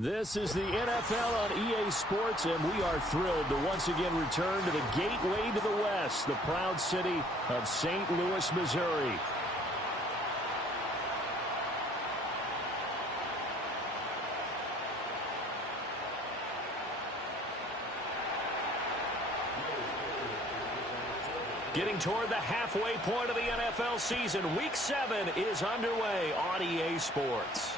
This is the NFL on EA Sports, and we are thrilled to once again return to the gateway to the West, the proud city of St. Louis, Missouri. Getting toward the halfway point of the NFL season, Week 7 is underway on EA Sports.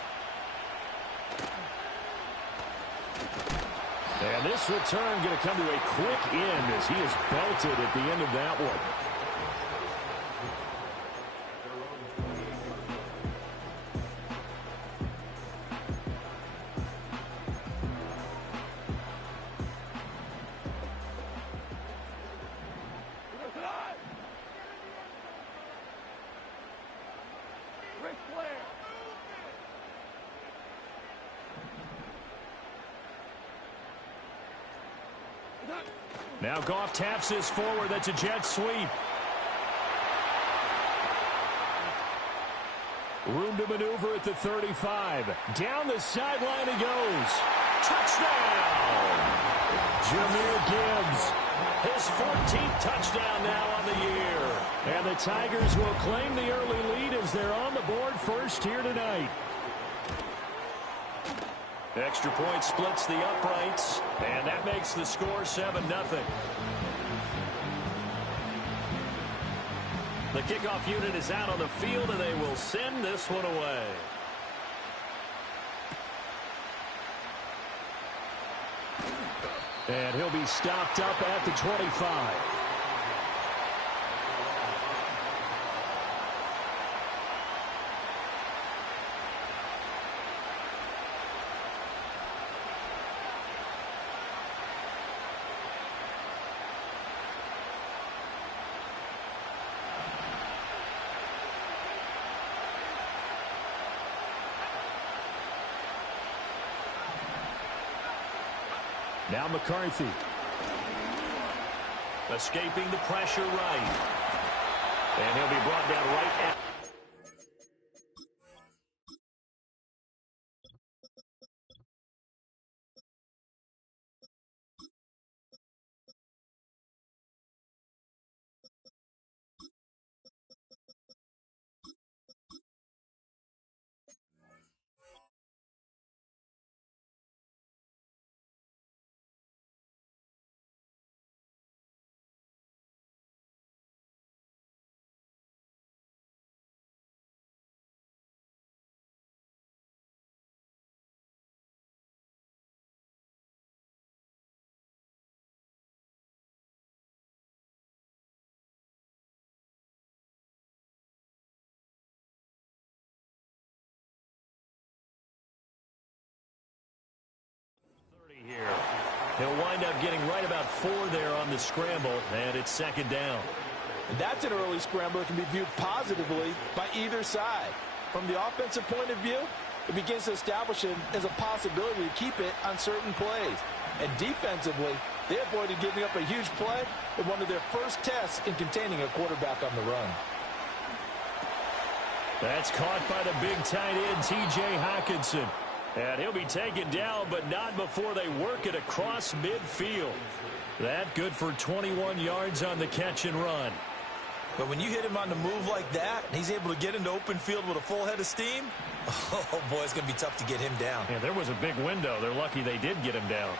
And this return going to come to a quick end as he is belted at the end of that one. Now Goff taps this forward. That's a jet sweep. Room to maneuver at the 35. Down the sideline he goes. Touchdown! Jahmyr Gibbs. His 14th touchdown now on the year. And the Tigers will claim the early lead as they're on the board first here tonight. Extra point splits the uprights, and that makes the score 7-0. The kickoff unit is out on the field, and they will send this one away. And he'll be stopped up at the 25. Now McCarthy. Escaping the pressure right. And he'll be brought down right at... Here. He'll wind up getting right about 4 there on the scramble, and it's second down. And that's an early scramble that can be viewed positively by either side. From the offensive point of view, it begins to establish it as a possibility to keep it on certain plays. And defensively, they avoided giving up a huge play in one of their first tests in containing a quarterback on the run. That's caught by the big tight end, T.J. Hockenson. And he'll be taken down, but not before they work it across midfield. That good for 21 yards on the catch and run. But when you hit him on the move like that, and he's able to get into open field with a full head of steam, oh, boy, it's going to be tough to get him down. Yeah, there was a big window. They're lucky they did get him down.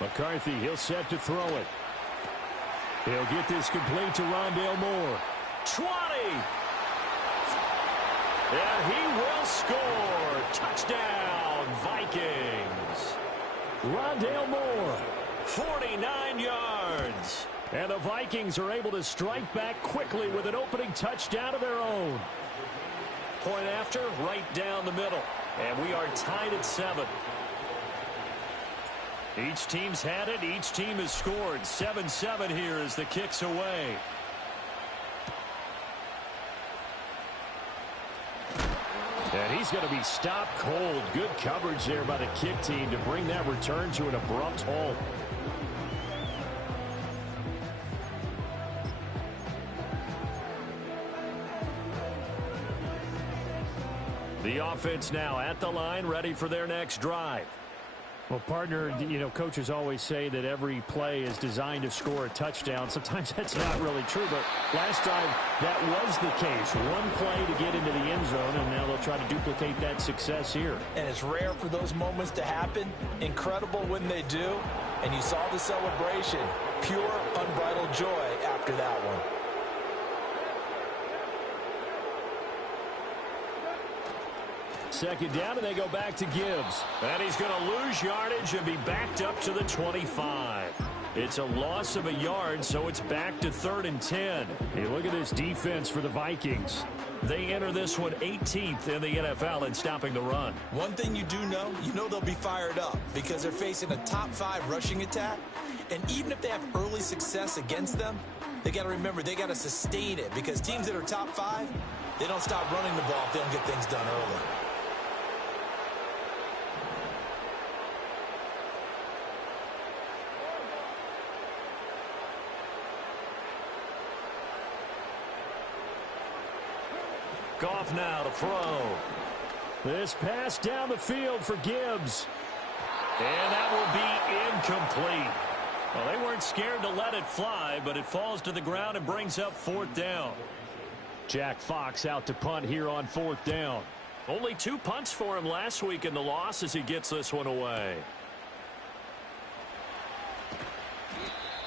McCarthy, he'll set to throw it. He'll get this complete to Rondale Moore. 20! And he will score. Touchdown, Vikings. Rondale Moore, 49 yards. And the Vikings are able to strike back quickly with an opening touchdown of their own. Point after, right down the middle. And we are tied at 7. Each team's had it. Each team has scored. 7-7 here as the kick's away. And he's going to be stopped cold. Good coverage there by the kick team to bring that return to an abrupt halt. The offense now at the line, ready for their next drive. Well, partner, you know, coaches always say that every play is designed to score a touchdown. Sometimes that's not really true, but last time that was the case. One play to get into the end zone, and now they'll try to duplicate that success here. And it's rare for those moments to happen. Incredible when they do. And you saw the celebration. Pure, unbridled joy after that one. Second down, and they go back to Gibbs. And he's going to lose yardage and be backed up to the 25. It's a loss of a yard, so it's back to 3rd and 10. Hey, look at this defense for the Vikings. They enter this one 18th in the NFL in stopping the run. One thing you do know, they'll be fired up because they're facing a top 5 rushing attack. And even if they have early success against them, they got to remember they got to sustain it because teams that are top 5, they don't stop running the ball if they don't get things done early. Goff now to throw. This pass down the field for Gibbs. And that will be incomplete. Well, they weren't scared to let it fly, but it falls to the ground and brings up 4th down. Jack Fox out to punt here on 4th down. Only 2 punts for him last week in the loss as he gets this one away.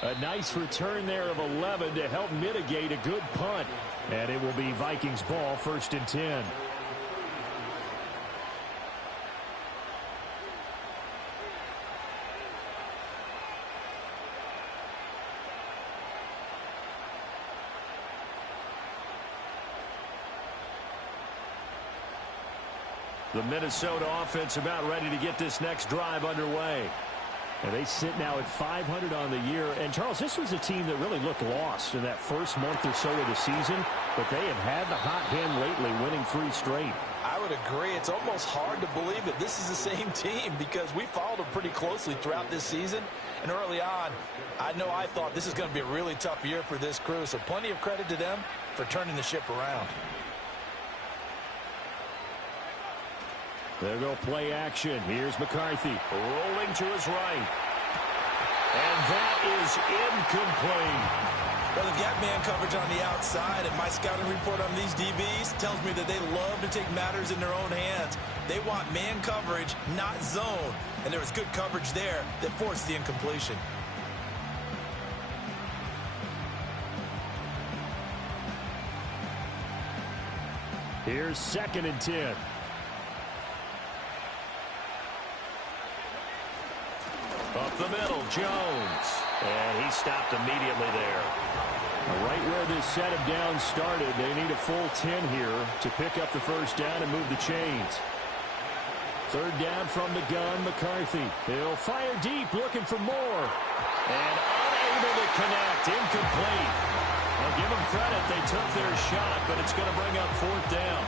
A nice return there of 11 to help mitigate a good punt. And it will be Vikings ball, 1st and 10. The Minnesota offense about ready to get this next drive underway. And they sit now at 500 on the year. And, Charles, this was a team that really looked lost in that first month or so of the season. But they have had the hot hand lately, winning 3 straight. I would agree. It's almost hard to believe that this is the same team because we followed them pretty closely throughout this season. And early on, I thought this is going to be a really tough year for this crew. So plenty of credit to them for turning the ship around. There go play action. Here's McCarthy rolling to his right. And that is incomplete. Well, they've got man coverage on the outside, and my scouting report on these DBs tells me that they love to take matters in their own hands. They want man coverage, not zone. And there was good coverage there that forced the incompletion. Here's 2nd and 10. Up the middle, Jones. And he stopped immediately there. Right where this set of downs started, they need a full 10 here to pick up the 1st down and move the chains. 3rd down from the gun, McCarthy. He'll fire deep, looking for more. And unable to connect, incomplete. I'll give them credit, they took their shot, but it's going to bring up 4th down.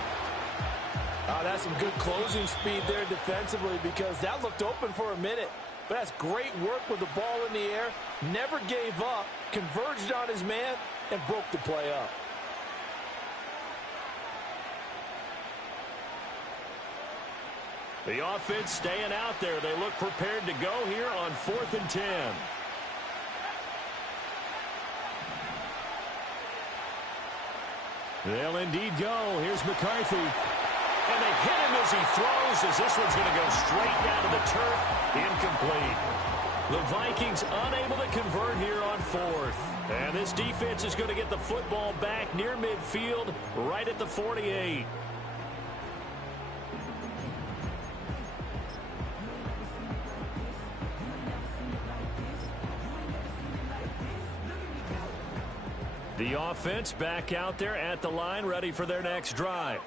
That's some good closing speed there defensively because that looked open for a minute. But that's great work with the ball in the air. Never gave up, converged on his man, and broke the play up. The offense staying out there. They look prepared to go here on 4th and 10. They'll indeed go. Here's McCarthy. And they hit him as he throws, as this one's going to go straight down to the turf. Incomplete. The Vikings unable to convert here on 4th. And this defense is going to get the football back near midfield, right at the 48. The offense back out there at the line, ready for their next drive.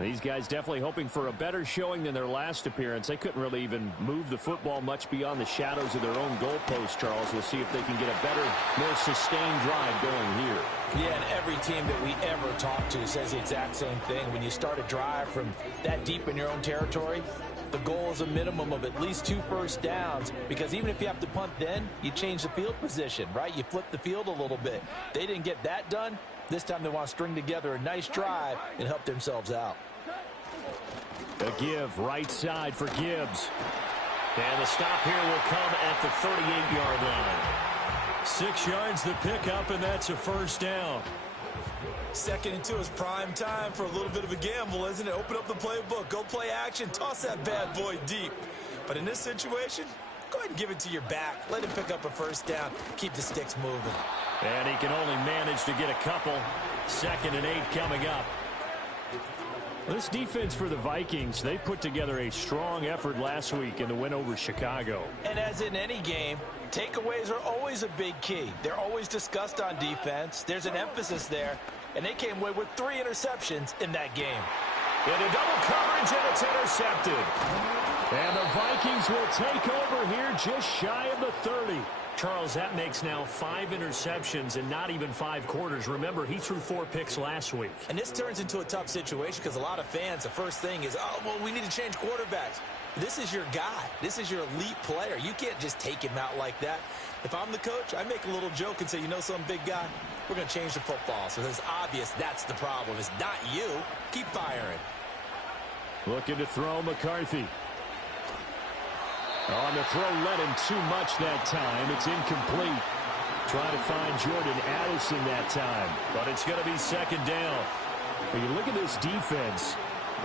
These guys definitely hoping for a better showing than their last appearance. They couldn't really even move the football much beyond the shadows of their own goalpost, Charles. We'll see if they can get a better, more sustained drive going here. Yeah, and every team that we ever talk to says the exact same thing. When you start a drive from that deep in your own territory, the goal is a minimum of at least 2 first downs, because even if you have to punt then, you change the field position, right? You flip the field a little bit. They didn't get that done. This time they want to string together a nice drive and help themselves out. A give right side for Gibbs. And the stop here will come at the 38-yard line. 6 yards the pickup, and that's a first down. 2nd and 2 is prime time for a little bit of a gamble, isn't it? Open up the playbook, go play action, toss that bad boy deep. But in this situation, go ahead and give it to your back. Let him pick up a first down. Keep the sticks moving. And he can only manage to get a couple. 2nd and 8 coming up. This defense for the Vikings, they put together a strong effort last week in the win over Chicago. And as in any game, takeaways are always a big key. They're always discussed on defense. There's an emphasis there. And they came away with 3 interceptions in that game. Into double coverage, and it's intercepted. And the Vikings will take over here just shy of the 30. Charles, that makes now 5 interceptions in not even 5 quarters. Remember, he threw 4 picks last week. And this turns into a tough situation because a lot of fans, the first thing is, oh, well, we need to change quarterbacks. This is your guy. This is your elite player. You can't just take him out like that. If I'm the coach, I make a little joke and say, you know something, big guy? We're going to change the football. So it's obvious that's the problem. It's not you. Keep firing. Looking to throw McCarthy. On the throw, led him too much that time. It's incomplete. Trying to find Jordan Addison that time. But it's going to be 2nd down. When you look at this defense,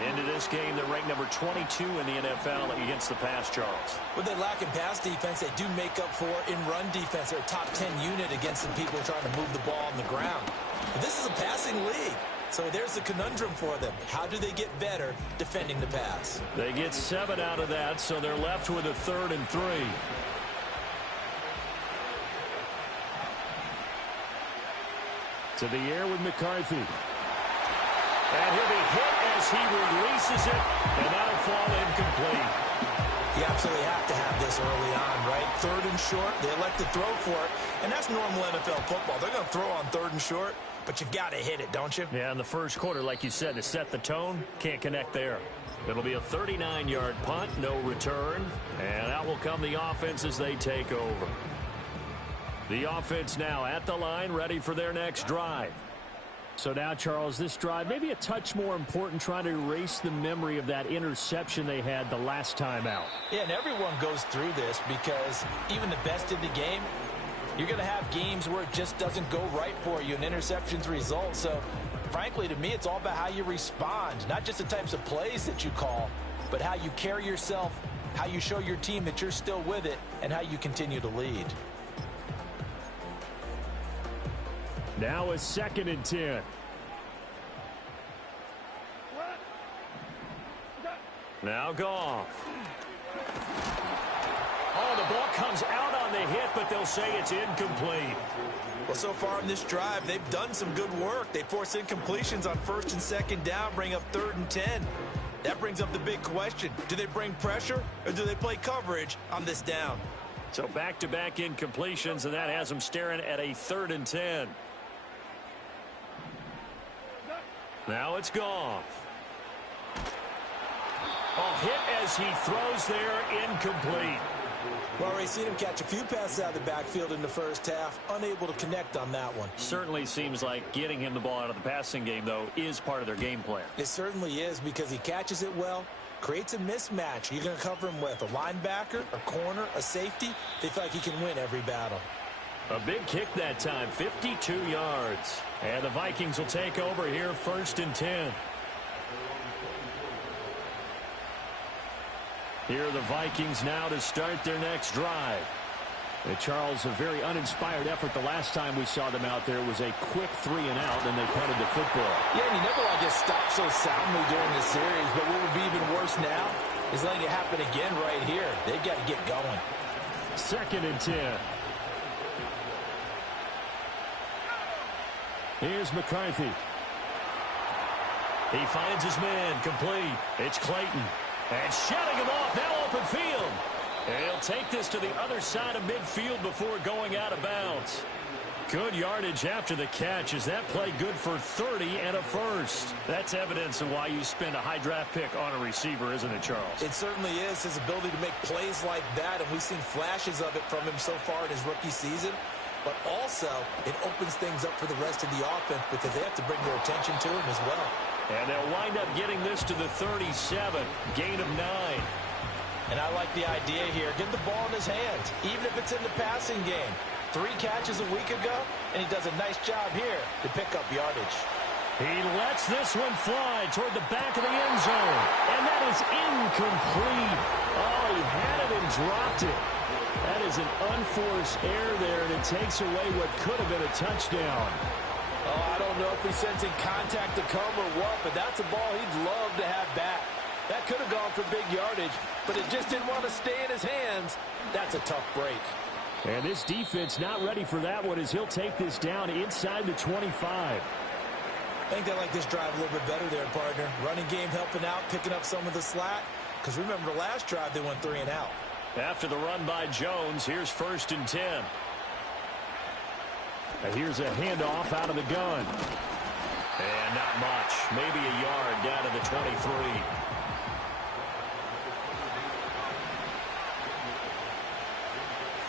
into this game, they're ranked number 22 in the NFL against the pass, Charles. When they lack in pass defense, they do make up for in run defense. They're a top 10 unit against the people trying to move the ball on the ground. But this is a passing league. So there's the conundrum for them. How do they get better defending the pass? They get 7 out of that, so they're left with a 3rd and 3. To the air with McCarthy. And he'll be hit as he releases it, and that'll fall incomplete. You absolutely have to have this early on, right? 3rd and short, they elect to throw for it, and that's normal NFL football. They're going to throw on 3rd and short, but you've got to hit it, don't you? Yeah, in the first quarter, like you said, to set the tone, can't connect there. It'll be a 39-yard punt, no return, and out will come the offense as they take over. The offense now at the line, ready for their next drive. So now, Charles, this drive maybe a touch more important, trying to erase the memory of that interception they had the last time out. Yeah, and everyone goes through this because even the best in the game, you're going to have games where it just doesn't go right for you and interceptions result. So, frankly, to me, it's all about how you respond, not just the types of plays that you call, but how you carry yourself, how you show your team that you're still with it, and how you continue to lead. Now a 2nd and 10. Now Goff. Oh, the ball comes out on the hit, but they'll say it's incomplete. Well, so far in this drive, they've done some good work. They force incompletions on 1st and 2nd down, bring up 3rd and 10. That brings up the big question. Do they bring pressure, or do they play coverage on this down? So back-to-back incompletions, and that has them staring at a 3rd and 10. Now it's Goff. Oh, hit as he throws there, incomplete. Well, we've seen him catch a few passes out of the backfield in the first half, unable to connect on that one. Certainly seems like getting him the ball out of the passing game, though, is part of their game plan. It certainly is, because he catches it well, creates a mismatch. You're going to cover him with a linebacker, a corner, a safety. They feel like he can win every battle. A big kick that time, 52 yards. And the Vikings will take over here, 1st and 10. Here are the Vikings now to start their next drive. Charles, a very uninspired effort the last time we saw them out there. It was a quick 3 and out, and they punted the football. Yeah, and you never want to get stopped so soundly during this series, but what would be even worse now is letting it happen again right here. They've got to get going. 2nd and 10. Here's McCarthy. He finds his man, complete. It's Clayton. And shutting him off, now open field. And he'll take this to the other side of midfield before going out of bounds. Good yardage after the catch. Is that play good for 30 and a first? That's evidence of why you spend a high draft pick on a receiver, isn't it, Charles? It certainly is, his ability to make plays like that, and we've seen flashes of it from him so far in his rookie season. But also, it opens things up for the rest of the offense because they have to bring their attention to him as well. And they'll wind up getting this to the 37, gain of 9. And I like the idea here. Get the ball in his hands, even if it's in the passing game. 3 catches a week ago, and he does a nice job here to pick up yardage. He lets this one fly toward the back of the end zone. And that is incomplete. Oh, he had it and dropped it. That is an unforced error there, and it takes away what could have been a touchdown. Oh, I don't know if he's sensing contact to come or what, but that's a ball he'd love to have back. That could have gone for big yardage, but it just didn't want to stay in his hands. That's a tough break. And this defense not ready for that one as he'll take this down inside the 25. I think they like this drive a little bit better there, partner. Running game helping out, picking up some of the slack. Because remember, the last drive they went 3 and out. After the run by Jones, here's 1st and 10. And here's a handoff out of the gun. And not much. Maybe a yard down to the 23.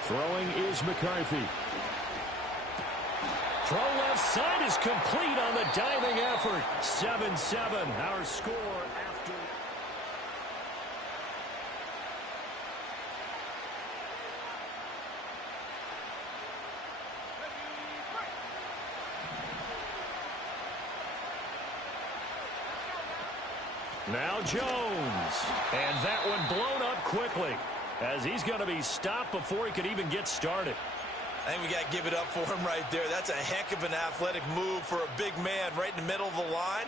Throwing is McCarthy. Throw left side is complete on the diving effort. 7-7, our score after. Now Jones. And that one blown up quickly as he's going to be stopped before he could even get started. I think we got to give it up for him right there. That's a heck of an athletic move for a big man right in the middle of the line.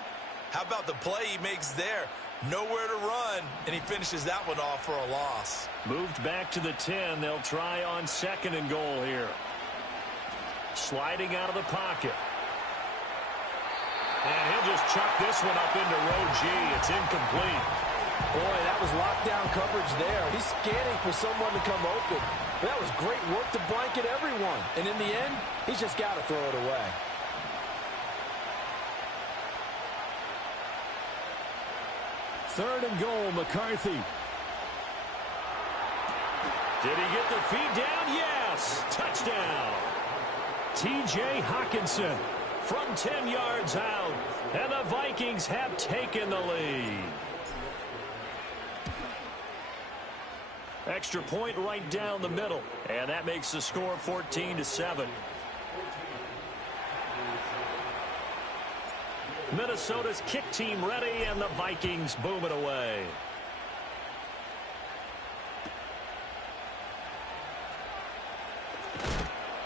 How about the play he makes there? Nowhere to run, and he finishes that one off for a loss. Moved back to the 10. They'll try on 2nd and goal here. Sliding out of the pocket. And he'll just chuck this one up into row G. It's incomplete. Boy, that was lockdown coverage there. He's scanning for someone to come open. That was great work to blanket everyone. And in the end, he's just got to throw it away. Third and goal, McCarthy. Did he get the feet down? Yes. Touchdown. T.J. Hockenson from 10 yards out. And the Vikings have taken the lead. Extra point right down the middle. And that makes the score 14-7. Minnesota's kick team ready, and the Vikings boom it away.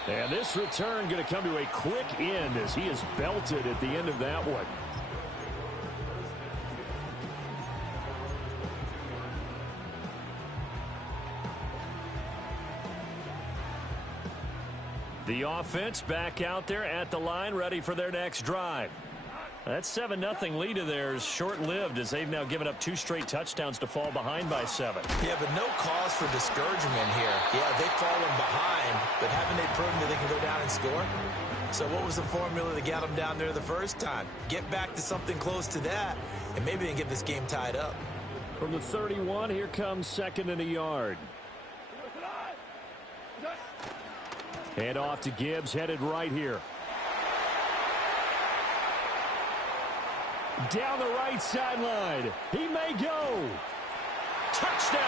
And this return going to come to a quick end as he is belted at the end of that one. The offense back out there at the line, ready for their next drive. That 7-0 lead of theirs short-lived as they've now given up 2 straight touchdowns to fall behind by 7. Yeah, but no cause for discouragement here. Yeah, they've fallen behind, but haven't they proven that they can go down and score? So what was the formula that got them down there the first time? Get back to something close to that, and maybe they can get this game tied up. From the 31, here comes 2nd and a yard. Hand off to Gibbs, headed right here. Down the right sideline. He may go. Touchdown!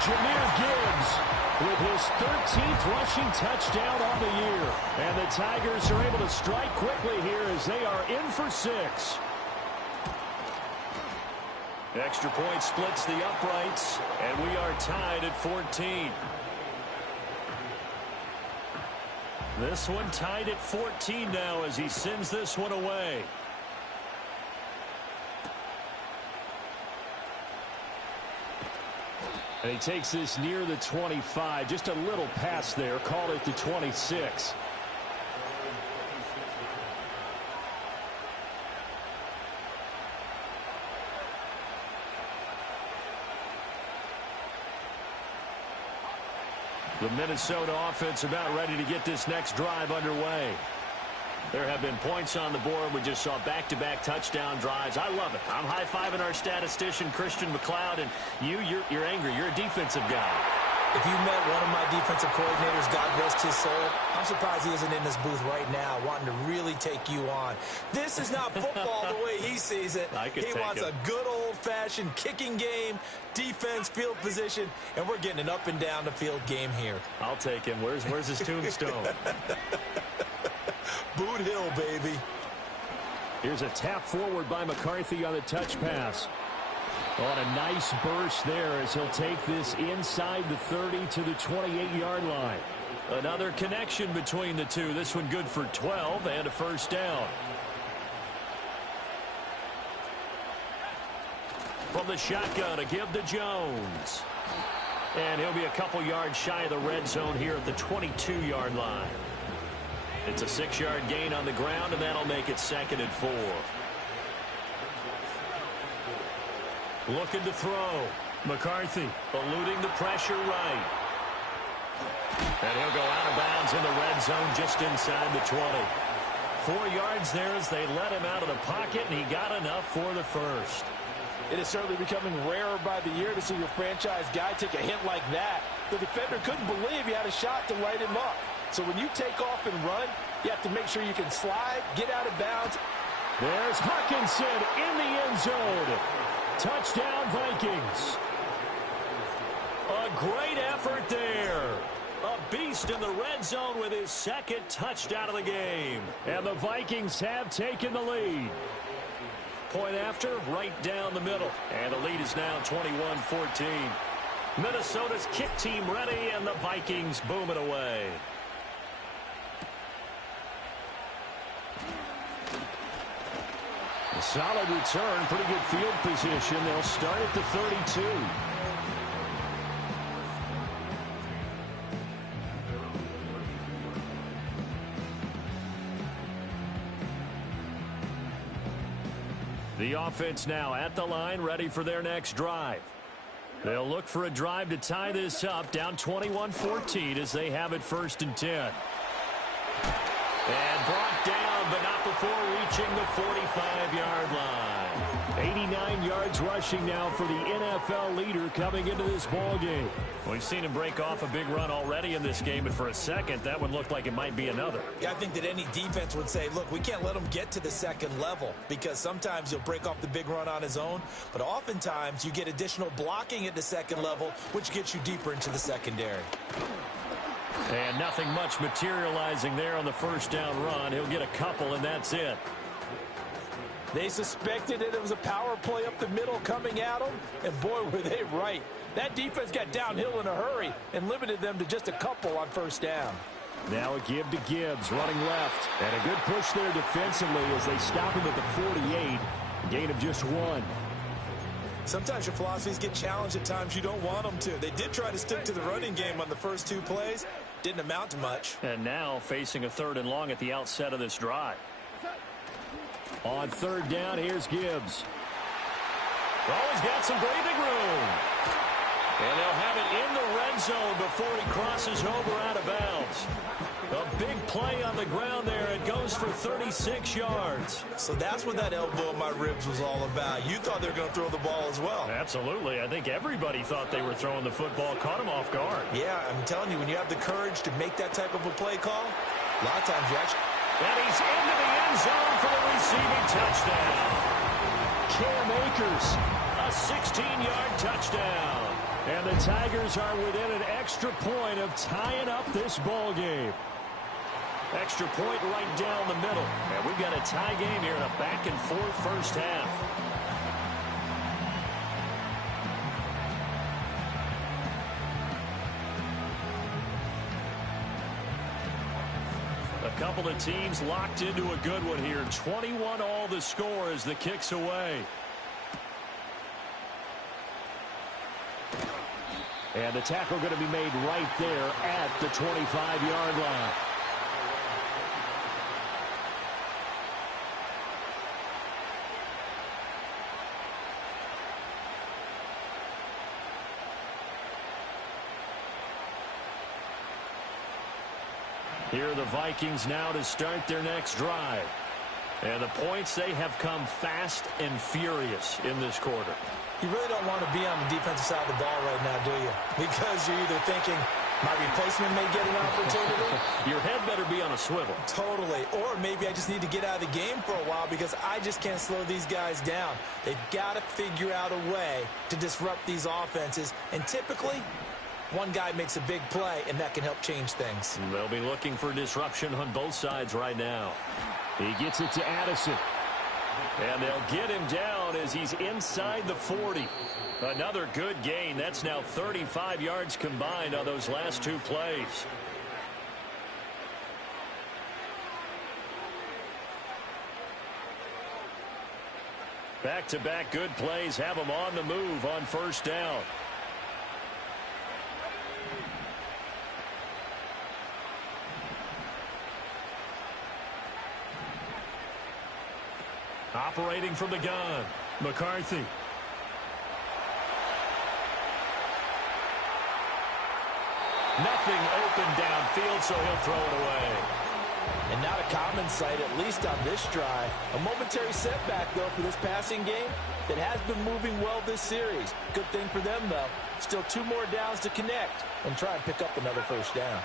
Jahmyr Gibbs with his 13th rushing touchdown on the year. And the Tigers are able to strike quickly here as they are in for 6. Extra point splits the uprights, and we are tied at 14. This one tied at 14 now as he sends this one away. And he takes this near the 25. Just a little pass there. Call it the 26. The Minnesota offense about ready to get this next drive underway. There have been points on the board. We just saw back-to-back touchdown drives. I love it. I'm high-fiving our statistician, Christian McLeod, and you're angry. You're a defensive guy. If you met one of my defensive coordinators, God rest his soul, I'm surprised he isn't in this booth right now wanting to really take you on. This is not football the way he sees it. He wants a good old-fashioned kicking game, defense, field position, and we're getting an up-and-down-the-field game here. I'll take him. Where's his tombstone? Boot Hill, baby. Here's a tap forward by McCarthy on the touch pass. On a nice burst there as he'll take this inside the 30 to the 28-yard line. Another connection between the two. This one good for 12 and a first down. From the shotgun, a give to Jones. And he'll be a couple yards shy of the red zone here at the 22-yard line. It's a 6-yard gain on the ground, and that'll make it 2nd and 4. Looking to throw. McCarthy eluding the pressure right. And he'll go out of bounds in the red zone just inside the 20. 4 yards there as they let him out of the pocket, and he got enough for the first. It is certainly becoming rarer by the year to see your franchise guy take a hit like that. The defender couldn't believe he had a shot to light him up. So when you take off and run, you have to make sure you can slide, get out of bounds. There's Hockenson in the end zone. Touchdown, Vikings. A great effort there. A beast in the red zone with his 2nd touchdown of the game. And the Vikings have taken the lead. Point after, right down the middle. And the lead is now 21-14. Minnesota's kick team ready, and the Vikings boom it away. A solid return, pretty good field position. They'll start at the 32. The offense now at the line, ready for their next drive. They'll look for a drive to tie this up, down 21-14 as they have it 1st and 10. And brought down, but not before reaching the 45-yard line. 89 yards rushing now for the NFL leader coming into this ball game. We've seen him break off a big run already in this game, but for a second, that one looked like it might be another. Yeah, I think that any defense would say, look, we can't let him get to the 2nd level because sometimes he'll break off the big run on his own, but oftentimes you get additional blocking at the 2nd level, which gets you deeper into the secondary. And nothing much materializing there on the first down run. He'll get a couple, and that's it. They suspected that it was a power play up the middle coming at them, and boy, were they right. That defense got downhill in a hurry and limited them to just a couple on first down. Now a give to Gibbs, running left. And a good push there defensively as they stop him at the 48. Gain of just 1. Sometimes your philosophies get challenged at times you don't want them to. They did try to stick to the running game on the first 2 plays. Didn't amount to much. And now facing a 3rd and long at the outset of this drive. On 3rd down, here's Gibbs. Oh, he's got some breathing room. And they'll have it in the red zone before he crosses over out of bounds. A big play on the ground there. It goes for 36 yards. So that's what that elbow in my ribs was all about. You thought they were going to throw the ball as well. Absolutely. I think everybody thought they were throwing the football, caught him off guard. Yeah, I'm telling you, when you have the courage to make that type of a play call, a lot of times you actually... And he's into the end zone for the receiving touchdown. Cam Akers, a 16-yard touchdown. And the Tigers are within an extra point of tying up this ball game. Extra point right down the middle. And we've got a tie game here in a back-and-forth first half. A couple of teams locked into a good one here. 21 all the score as the kick's away. And the tackle going to be made right there at the 25-yard line. Here are the Vikings now to start their next drive. And the points, they have come fast and furious in this quarter. You really don't want to be on the defensive side of the ball right now, do you? Because you're either thinking, my replacement may get an opportunity. Your head better be on a swivel. Totally. Or maybe I just need to get out of the game for a while because I just can't slow these guys down. They've got to figure out a way to disrupt these offenses. And typically, one guy makes a big play, and that can help change things. They'll be looking for disruption on both sides right now. He gets it to Addison. And they'll get him down as he's inside the 40. Another good gain. That's now 35 yards combined on those last two plays. Back-to-back good plays have him on the move on first down. Operating from the gun, McCarthy. Nothing open downfield, so he'll throw it away. And not a common sight, at least on this drive. A momentary setback, though, for this passing game that has been moving well this series. Good thing for them, though. Still 2 more downs to connect and try and pick up another first down.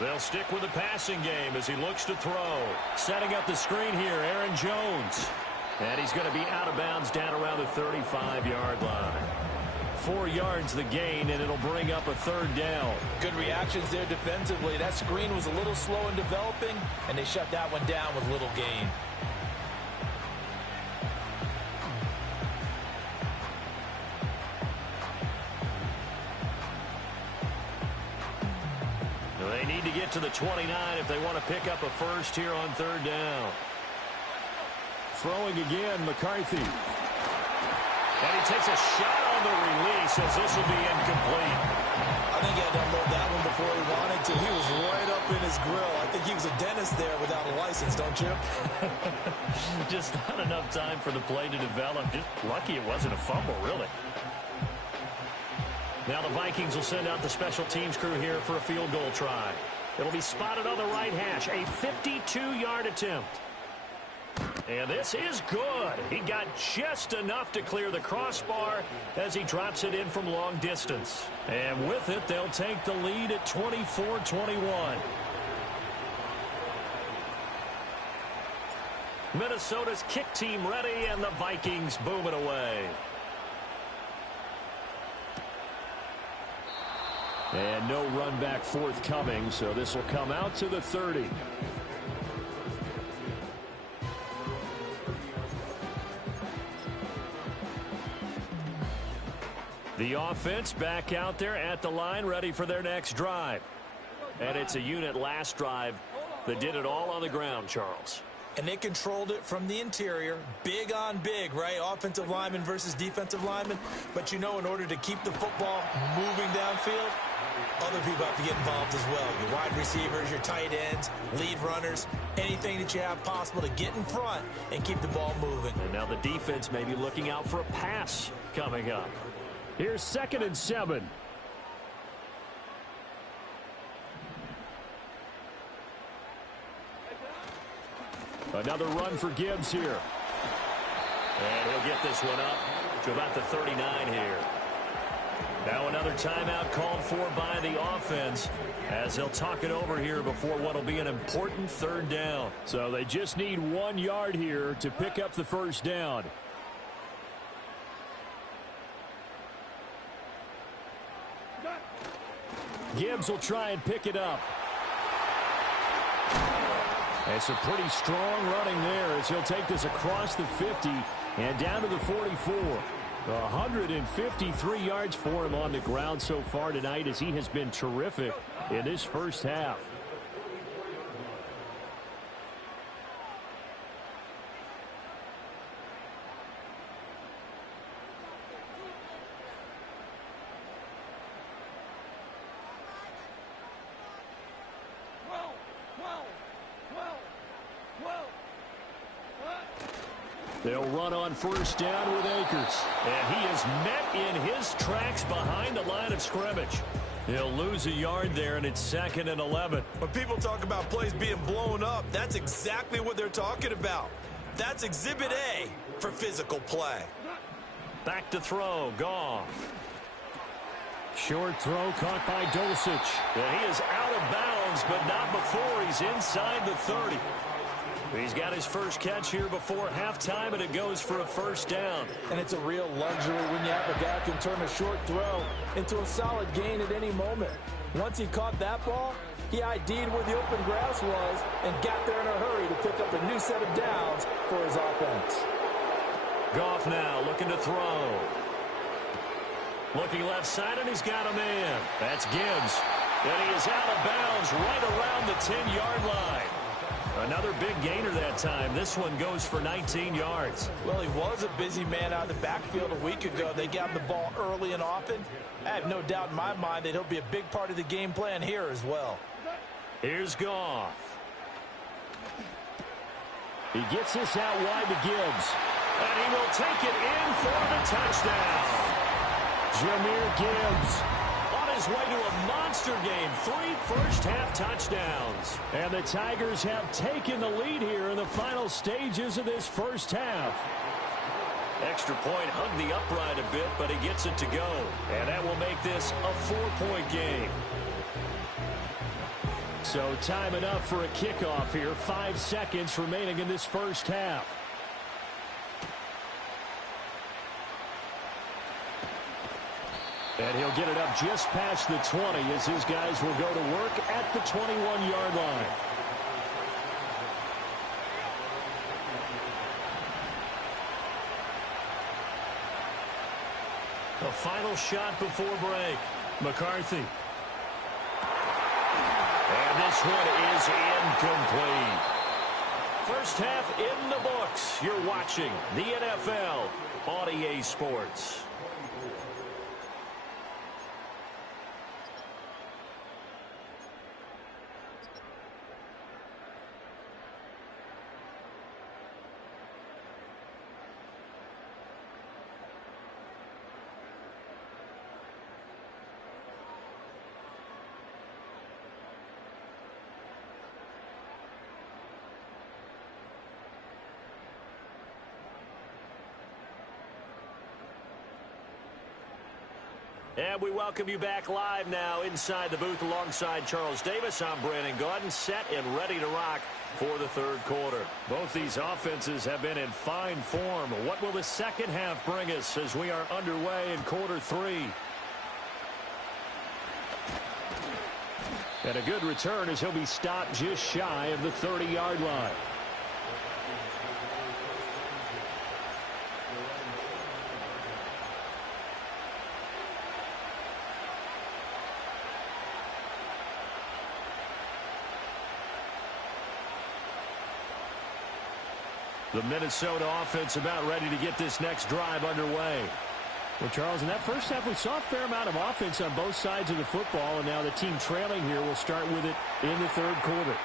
They'll stick with the passing game as he looks to throw. Setting up the screen here, Aaron Jones. And he's going to be out of bounds down around the 35-yard line. 4 yards the gain, and it'll bring up a third down. Good reactions there defensively. That screen was a little slow in developing, and they shut that one down with little gain. They need to get to the 29 if they want to pick up a first here on third down. Throwing again, McCarthy. And he takes a shot on the release as this will be incomplete. I think he had to unload that one before he wanted to. He was right up in his grill. I think he was a dentist there without a license, don't you? Just not enough time for the play to develop. Just lucky it wasn't a fumble, really. Now the Vikings will send out the special teams crew here for a field goal try. It'll be spotted on the right hash. A 52-yard attempt. And this is good. He got just enough to clear the crossbar as he drops it in from long distance. And with it, they'll take the lead at 24-21. Minnesota's kick team ready, and the Vikings boom it away. And no run back forthcoming, so this will come out to the 30. The offense back out there at the line, ready for their next drive. And it's a unit last drive that did it all on the ground, Charles. And they controlled it from the interior, big on big, right? Offensive lineman versus defensive lineman. But you know, in order to keep the football moving downfield, other people have to get involved as well. Your wide receivers, your tight ends, lead runners, anything that you have possible to get in front and keep the ball moving. And now the defense may be looking out for a pass coming up. Here's 2nd and 7. Another run for Gibbs here. And he'll get this one up to about the 39 here. Now another timeout called for by the offense as they'll talk it over here before what will be an important third down. So they just need 1 yard here to pick up the first down. Gibbs will try and pick it up. It's a pretty strong running there as he'll take this across the 50 and down to the 44. 153 yards for him on the ground so far tonight as he has been terrific in this first half. They'll run on first down with Akers. And he is met in his tracks behind the line of scrimmage. He'll lose a yard there, and it's 2nd and 11. When people talk about plays being blown up, that's exactly what they're talking about. That's Exhibit A for physical play. Back to throw, Goff. Short throw caught by Dulcich. And he is out of bounds, but not before he's inside the 30. He's got his first catch here before halftime, and it goes for a first down. And it's a real luxury when you have a guy who can turn a short throw into a solid gain at any moment. Once he caught that ball, he ID'd where the open grass was and got there in a hurry to pick up a new set of downs for his offense. Goff now looking to throw. Looking left side, and he's got a man. That's Gibbs. And he is out of bounds right around the 10-yard line. Another big gainer that time. This one goes for 19 yards. Well, he was a busy man out of the backfield a week ago. They got him the ball early and often. I have no doubt in my mind that he'll be a big part of the game plan here as well. Here's Goff. He gets this out wide to Gibbs. And he will take it in for the touchdown. Jahmyr Gibbs on his way to a monster game. 3 first-half touchdowns. And the Tigers have taken the lead here in the final stages of this first half. Extra point hugged the upright a bit, but he gets it to go. And that will make this a 4-point game. So time enough for a kickoff here. 5 seconds remaining in this first half. And he'll get it up just past the 20 as his guys will go to work at the 21-yard line. The final shot before break. McCarthy. And this one is incomplete. First half in the books. You're watching the NFL on EA Sports. And we welcome you back live now inside the booth alongside Charles Davis. I'm Brandon Gaudin, set and ready to rock for the third quarter. Both these offenses have been in fine form. What will the second half bring us as we are underway in quarter 3? And a good return as he'll be stopped just shy of the 30-yard line. The Minnesota offense about ready to get this next drive underway. Well, Charles, in that first half, we saw a fair amount of offense on both sides of the football, and now the team trailing here will start with it in the third quarter.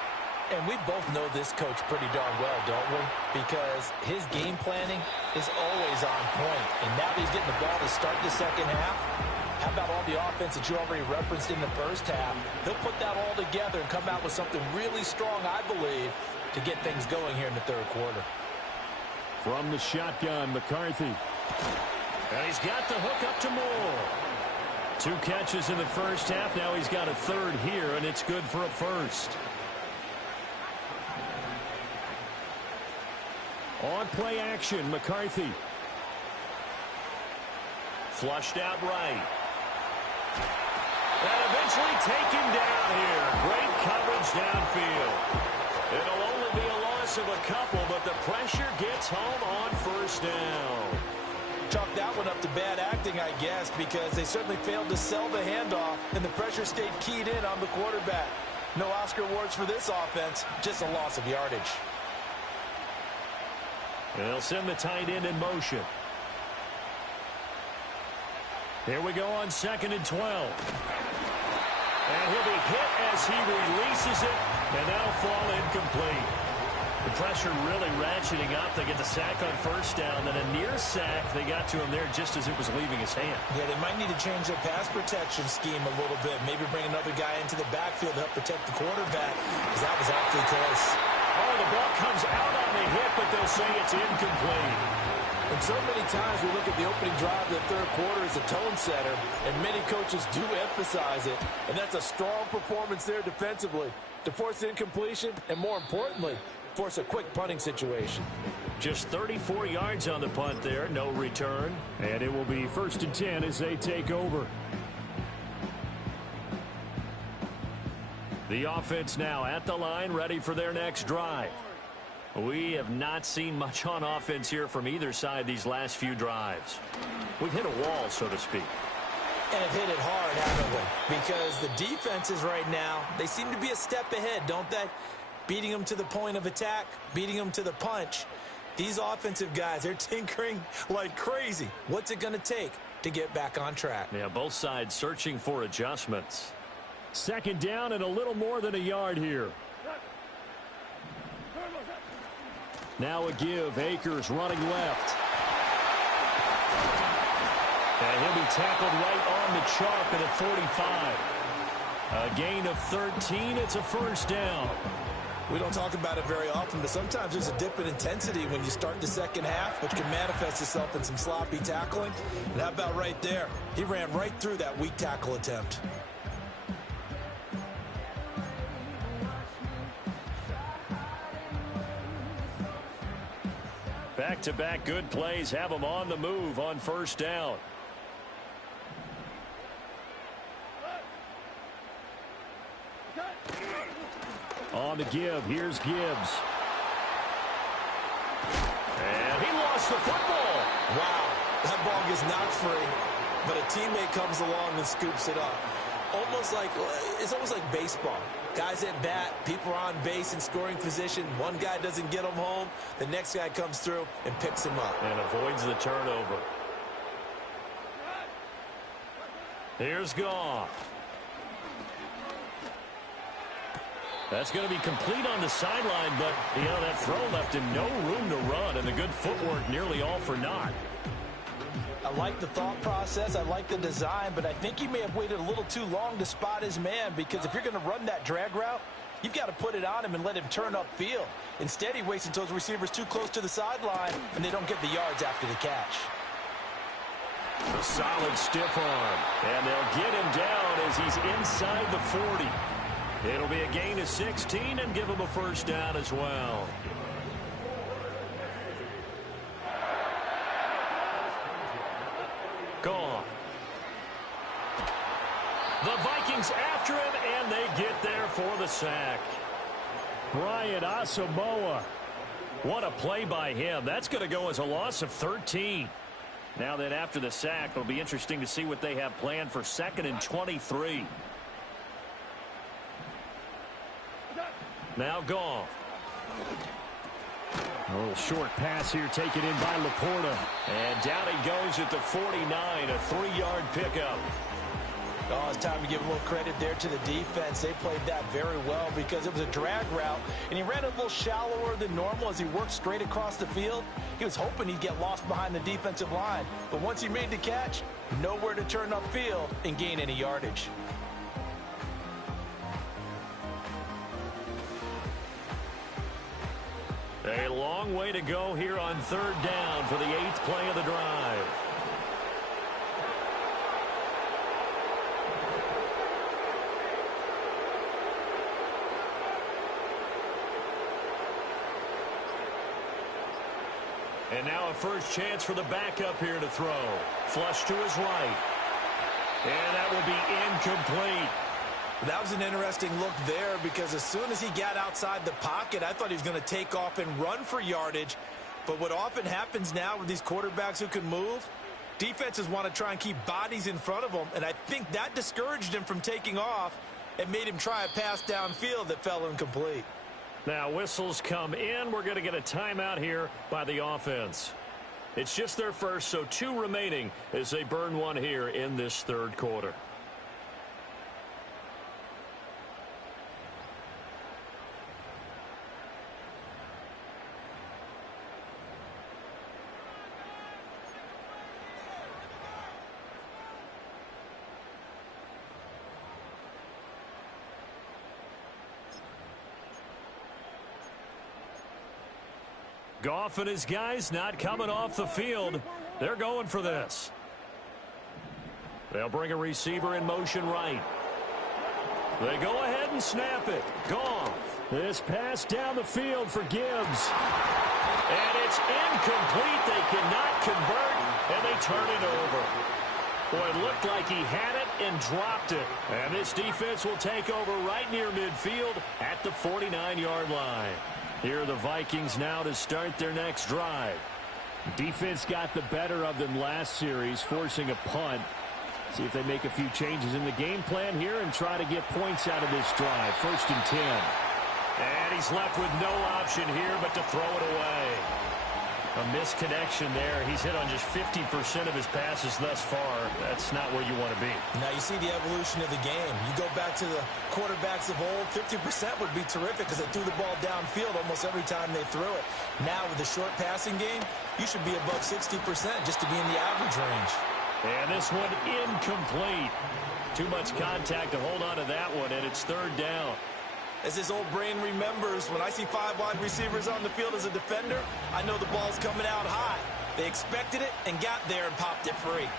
And we both know this coach pretty darn well, don't we? Because his game planning is always on point. And now that he's getting the ball to start the second half, how about all the offense that you already referenced in the first half? He'll put that all together and come out with something really strong, I believe, to get things going here in the third quarter. From the shotgun, McCarthy. And he's got the hook up to Moore. 2 catches in the first half. Now he's got a third here, and it's good for a first. On play action, McCarthy. Flushed out right. And eventually taken down here. Great coverage downfield. It'll only be a loss of a couple, but the pressure gets home on first down. Chalk that one up to bad acting, I guess, because they certainly failed to sell the handoff, and the pressure stayed keyed in on the quarterback. No Oscar awards for this offense, just a loss of yardage. And they'll send the tight end in motion. Here we go on 2nd and 12. And he'll be hit as he releases it, and that'll fall incomplete. The pressure really ratcheting up. They get the sack on first down, then a near sack. They got to him there just as it was leaving his hand. Yeah, they might need to change their pass protection scheme a little bit. Maybe bring another guy into the backfield to help protect the quarterback, because that was awfully close. Oh, the ball comes out on the hit, but they'll say it's incomplete. And so many times we look at the opening drive of the third quarter as a tone setter, and many coaches do emphasize it. And that's a strong performance there defensively to force incompletion and, more importantly, force a quick punting situation. Just 34 yards on the punt there, no return. And it will be 1st and 10 as they take over. The offense now at the line, ready for their next drive. We have not seen much on offense here from either side these last few drives. We've hit a wall, so to speak. And have hit it hard, haven't we? Because the defenses right now, they seem to be a step ahead, don't they? Beating them to the point of attack, beating them to the punch. These offensive guys, they're tinkering like crazy. What's it going to take to get back on track? Yeah, both sides searching for adjustments. 2nd down and a little more than a yard here. Now a give. Akers running left. And he'll be tackled right on the chalk at a 45. A gain of 13. It's a 1st down. We don't talk about it very often, but sometimes there's a dip in intensity when you start the second half, which can manifest itself in some sloppy tackling. And how about right there? He ran right through that weak tackle attempt. Back-to-back good plays have them on the move on 1st down. On the give, here's Gibbs. And he lost the football. Wow, that ball gets knocked free, but a teammate comes along and scoops it up. It's almost like baseball. Guys at bat, people are on base in scoring position. One guy doesn't get them home. The next guy comes through and picks him up. And avoids the turnover. Here's Goff. That's going to be complete on the sideline, but, that throw left him no room to run, and the good footwork nearly all for naught. I like the thought process. I like the design, but I think he may have waited a little too long to spot his man, because if you're going to run that drag route, you've got to put it on him and let him turn upfield. Instead, he waits until his receivers too close to the sideline, and they don't get the yards after the catch. A solid stiff arm, and they'll get him down as he's inside the 40. It'll be a gain of 16 and give him a 1st down as well. Gone. The Vikings after him, and they get there for the sack. Brian Asamoah. What a play by him. That's going to go as a loss of 13. Now that after the sack, it'll be interesting to see what they have planned for 2nd and 23. Now Goff. A little short pass here taken in by Laporta. And down he goes at the 49, a 3-yard pickup. Oh, it's time to give a little credit there to the defense. They played that very well because it was a drag route, and he ran a little shallower than normal as he worked straight across the field. He was hoping he'd get lost behind the defensive line, but once he made the catch, nowhere to turn upfield and gain any yardage. A long way to go here on 3rd down for the 8th play of the drive. And now a first chance for the backup here to throw. Flush to his right. And that will be incomplete. That was an interesting look there because as soon as he got outside the pocket, I thought he was going to take off and run for yardage. But what often happens now with these quarterbacks who can move, defenses want to try and keep bodies in front of them, and I think that discouraged him from taking off and made him try a pass downfield that fell incomplete. Now whistles come in. We're going to get a timeout here by the offense. It's just their first, so 2 remaining as they burn one here in this 3rd quarter. Goff and his guys not coming off the field. They're going for this. They'll bring a receiver in motion right. They go ahead and snap it. Goff. This pass down the field for Gibbs. And it's incomplete. They cannot convert, and they turn it over. Boy, it looked like he had it and dropped it. And this defense will take over right near midfield at the 49-yard line. Here are the Vikings now to start their next drive. Defense got the better of them last series, forcing a punt. See if they make a few changes in the game plan here and try to get points out of this drive. 1st and 10. And he's left with no option here but to throw it away. A misconnection there. He's hit on just 50% of his passes thus far. That's not where you want to be. Now you see the evolution of the game. You go back to the quarterbacks of old, 50% would be terrific because they threw the ball downfield almost every time they threw it. Now with the short passing game, you should be above 60% just to be in the average range. And this one incomplete. Too much contact to hold on to that one, and it's 3rd down. As his old brain remembers, when I see 5 wide receivers on the field as a defender, I know the ball's coming out high. They expected it and got there and popped it free.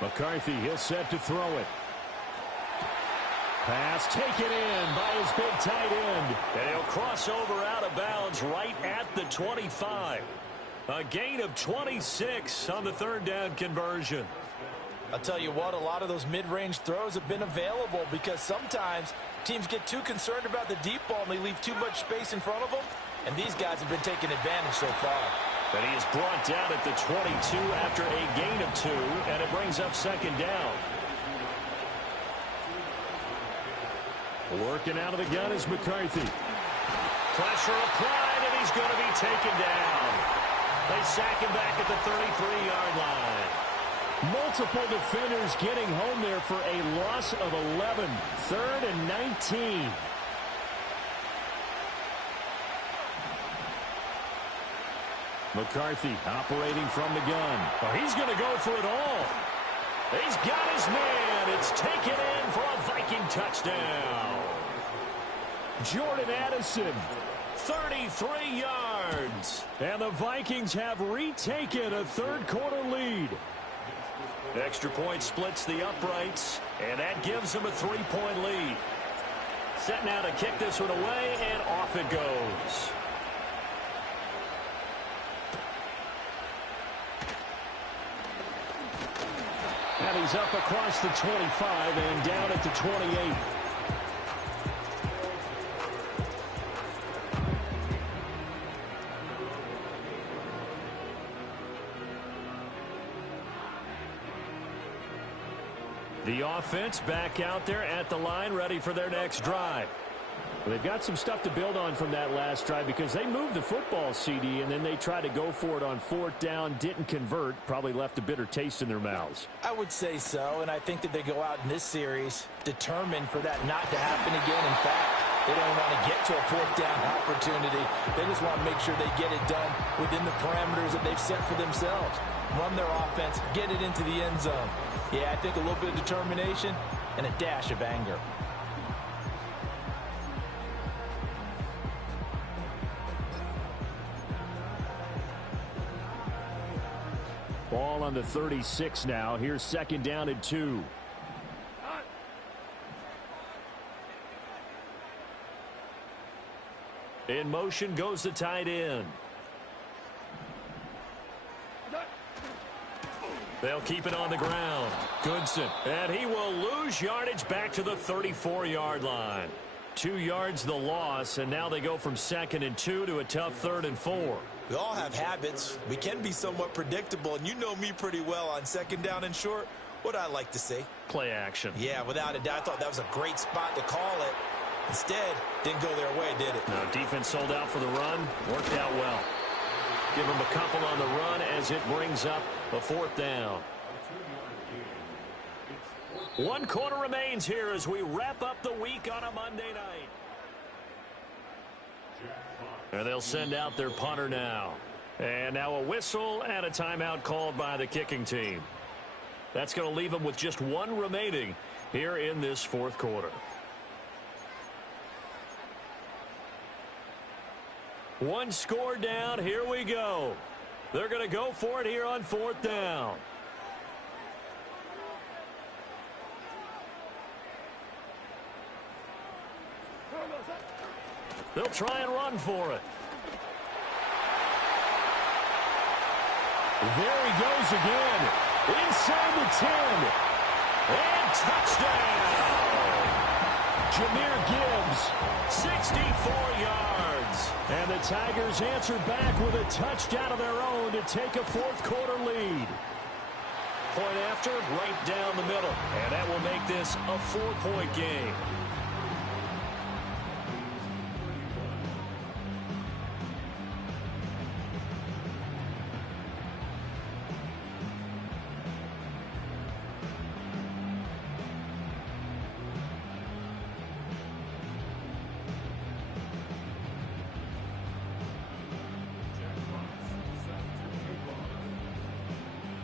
McCarthy, he'll set to throw it. Pass taken in by his big tight end. And he'll cross over out of bounds right at the 25. A gain of 26 on the 3rd down conversion. I'll tell you what, a lot of those mid-range throws have been available because sometimes teams get too concerned about the deep ball and they leave too much space in front of them, and these guys have been taking advantage so far. But he is brought down at the 22 after a gain of 2, and it brings up 2nd down. Working out of the gun is McCarthy. Pressure applied, and he's going to be taken down. They sack him back at the 33-yard line. Multiple defenders getting home there for a loss of 11. 3rd and 19. McCarthy operating from the gun. Oh, he's going to go for it all. He's got his man. It's taken in for a Viking touchdown. Jordan Addison. 33 yards. And the Vikings have retaken a 3rd quarter lead. Extra point splits the uprights, and that gives them a 3-point lead. Set now to kick this one away, and off it goes. And he's up across the 25 and down at the 28. The offense back out there at the line, ready for their next drive. Well, they've got some stuff to build on from that last drive because they moved the football, CD, and then they tried to go for it on 4th down, didn't convert, probably left a bitter taste in their mouths. I would say so, and I think that they go out in this series determined for that not to happen again. In fact, they don't want to get to a 4th down opportunity. They just want to make sure they get it done within the parameters that they've set for themselves. Run their offense, get it into the end zone. Yeah, I think a little bit of determination and a dash of anger. Ball on the 36 now. Here's 2nd down and 2. In motion goes the tight end. They'll keep it on the ground. Goodson. And he will lose yardage back to the 34-yard line. 2 yards the loss, and now they go from 2nd and 2 to a tough 3rd and 4. We all have habits. We can be somewhat predictable, and you know me pretty well on 2nd down and short. What I like to see? Play action. Yeah, without a doubt. I thought that was a great spot to call it. Instead, didn't go their way, did it? No, defense sold out for the run. Worked out well. Give them a couple on the run as it brings up a 4th down. 1 quarter remains here as we wrap up the week on a Monday night. And they'll send out their punter now. And now a whistle and a timeout called by the kicking team. That's going to leave them with just 1 remaining here in this 4th quarter. One score down. Here we go. They're going to go for it here on 4th down. They'll try and run for it. There he goes again. Inside the 10. And touchdown. Jahmyr Gibbs, 64 yards. And the Tigers answer back with a touchdown of their own to take a 4th quarter lead. Point after, right down the middle. And that will make this a 4-point game.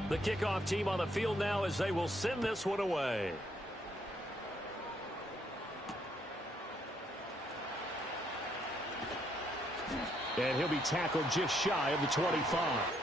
The kickoff team on the field now as they will send this one away. And he'll be tackled just shy of the 25.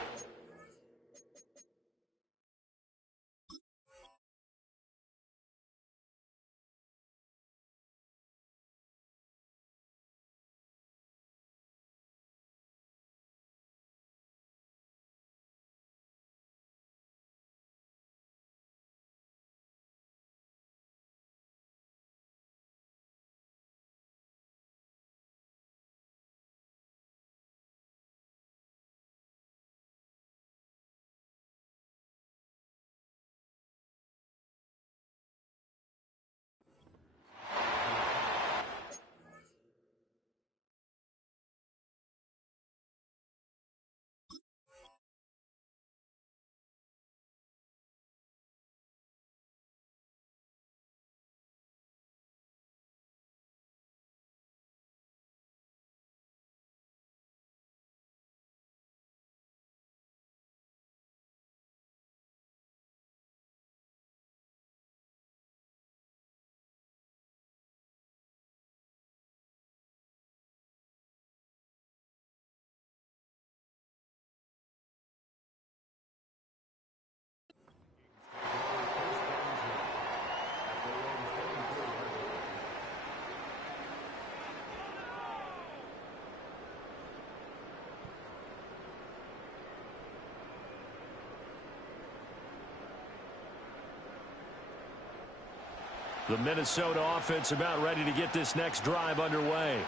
The Minnesota offense about ready to get this next drive underway.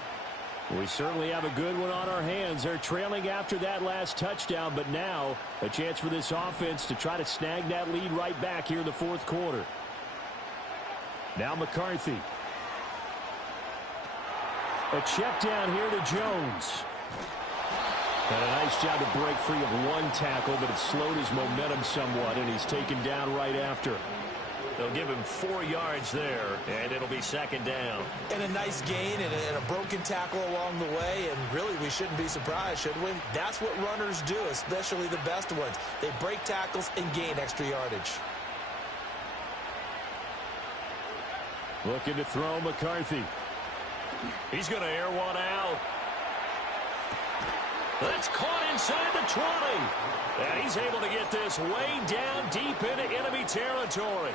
We certainly have a good one on our hands. They're trailing after that last touchdown, but now a chance for this offense to try to snag that lead right back here in the 4th quarter. Now McCarthy. A check down here to Jones. And a nice job to break free of one tackle, but it slowed his momentum somewhat, and he's taken down right after. They'll give him 4 yards there, and it'll be 2nd down. And a nice gain and a broken tackle along the way, and really we shouldn't be surprised, should we? That's what runners do, especially the best ones. They break tackles and gain extra yardage. Looking to throw McCarthy. He's going to air one out. That's caught inside the 20. And he's able to get this way down deep into enemy territory.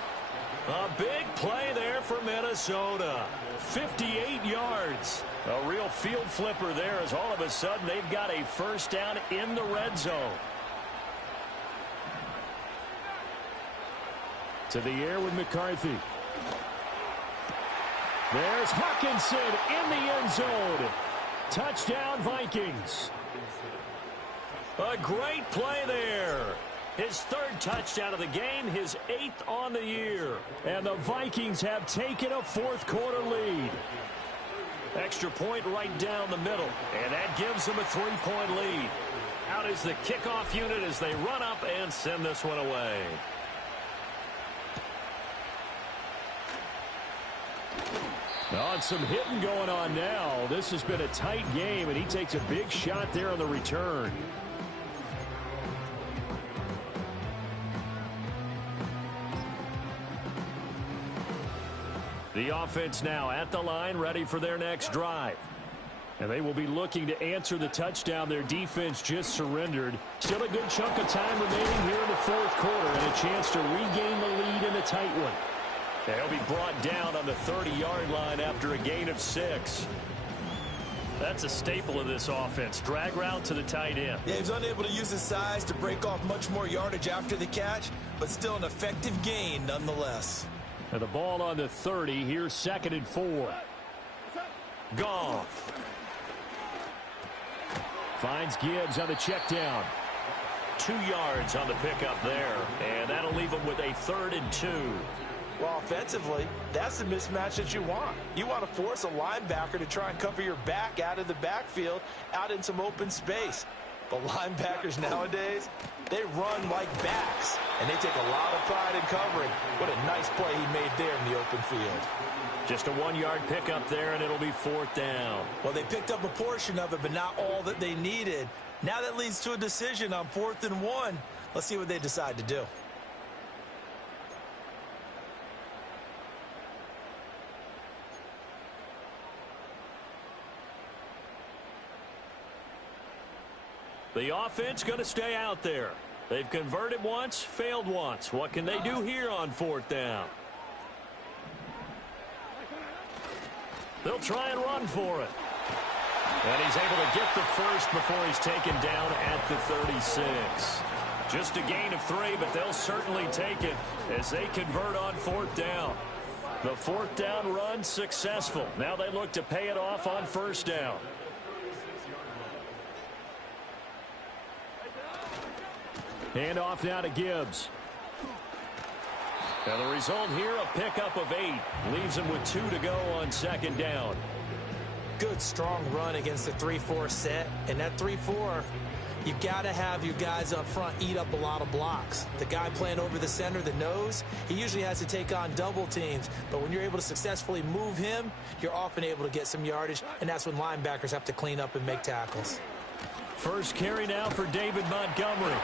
A big play there for Minnesota. 58 yards. A real field flipper there as all of a sudden they've got a 1st down in the red zone. To the air with McCarthy. There's Hawkinson in the end zone. Touchdown Vikings. A great play there. His 3rd touchdown of the game, his 8th on the year. And the Vikings have taken a 4th quarter lead. Extra point right down the middle. And that gives them a 3-point lead. Out is the kickoff unit as they run up and send this one away. Oh, and some hitting going on now. This has been a tight game, and he takes a big shot there on the return. The offense now at the line, ready for their next drive. And they will be looking to answer the touchdown their defense just surrendered. Still a good chunk of time remaining here in the fourth quarter and a chance to regain the lead in a tight one. They'll be brought down on the 30-yard line after a gain of 6. That's a staple of this offense. Drag route to the tight end. Yeah, he was unable to use his size to break off much more yardage after the catch, but still an effective gain nonetheless. And the ball on the 30. Here's 2nd and 4. Goff finds Gibbs on the check down. 2 yards on the pickup there, and that'll leave him with a 3rd and 2. Well, offensively, that's the mismatch that you want. You want to force a linebacker to try and cover your back out of the backfield, out in some open space. But linebackers nowadays, they run like backs, and they take a lot of pride in covering. What a nice play he made there in the open field. Just a 1-yard pickup there, and it'll be 4th down. Well, they picked up a portion of it, but not all that they needed. Now that leads to a decision on 4th and 1. Let's see what they decide to do. The offense going to stay out there. They've converted once, failed once. What can they do here on 4th down? They'll try and run for it. And he's able to get the first before he's taken down at the 36. Just a gain of 3, but they'll certainly take it as they convert on 4th down. The 4th down run successful. Now they look to pay it off on 1st down. Hand off now to Gibbs. And the result here, a pickup of 8. Leaves him with 2 to go on 2nd down. Good, strong run against the 3-4 set. And that 3-4, you've got to have your guys up front eat up a lot of blocks. The guy playing over the center, the nose, he usually has to take on double teams. But when you're able to successfully move him, you're often able to get some yardage. And that's when linebackers have to clean up and make tackles. First carry now for David Montgomery.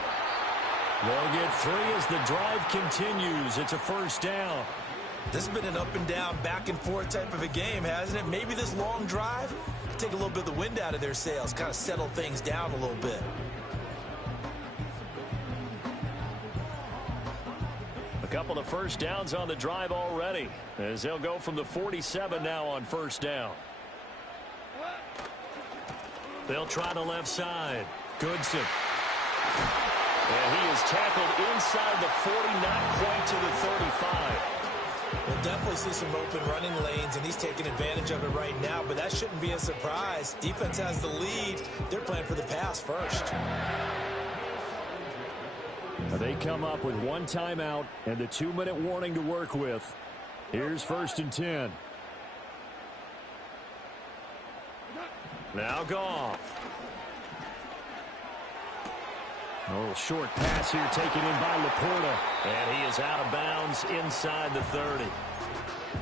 They'll get 3 as the drive continues. It's a 1st down. This has been an up and down, back and forth type of a game, hasn't it? Maybe this long drive take a little bit of the wind out of their sails, kind of settle things down a little bit. A couple of 1st downs on the drive already, as they'll go from the 47 now on 1st down. They'll try the left side. Goodson. And he is tackled inside the 40, not quite to the 35. We'll definitely see some open running lanes, and he's taking advantage of it right now, but that shouldn't be a surprise. Defense has the lead. They're playing for the pass first. They come up with 1 timeout and the 2-minute warning to work with. Here's 1st and 10. Now Goff. A little short pass here taken in by Laporta. And he is out of bounds inside the 30.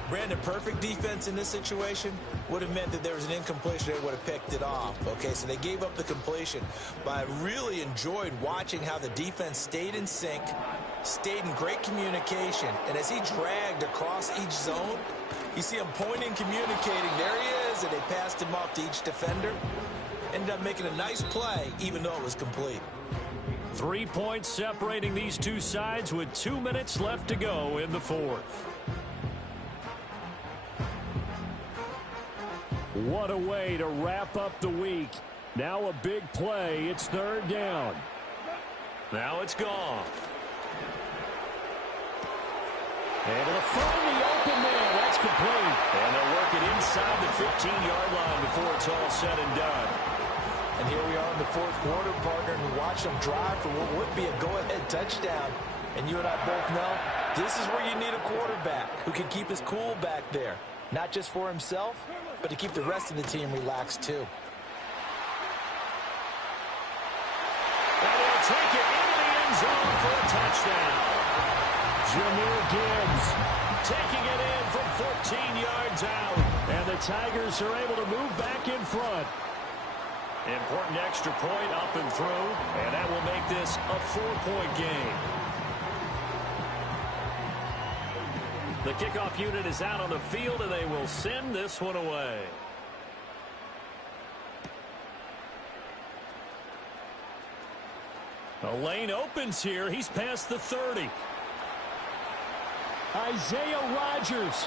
Brandon, perfect defense in this situation would have meant that there was an incompletion. They would have picked it off. Okay, so they gave up the completion. But I really enjoyed watching how the defense stayed in sync, stayed in great communication. And as he dragged across each zone, you see him pointing, communicating. There he is, and they passed him off to each defender. Ended up making a nice play, even though it was complete. 3 points separating these two sides with 2 minutes left to go in the 4th. What a way to wrap up the week. Now a big play. It's 3rd down. Now it's Goff. Able to find the open man. That's complete. And they'll work it inside the 15-yard line before it's all said and done. And here we are in the 4th quarter, partner, and we watch them drive for what would be a go-ahead touchdown. And you and I both know this is where you need a quarterback who can keep his cool back there. Not just for himself, but to keep the rest of the team relaxed too. And he'll take it into the end zone for a touchdown. Jahmyr Gibbs taking it in from 14 yards out. And the Tigers are able to move back in front. Important extra point up and through, and that will make this a 4-point game. The kickoff unit is out on the field, and they will send this one away. A lane opens here. He's past the 30. Isaiah Rodgers.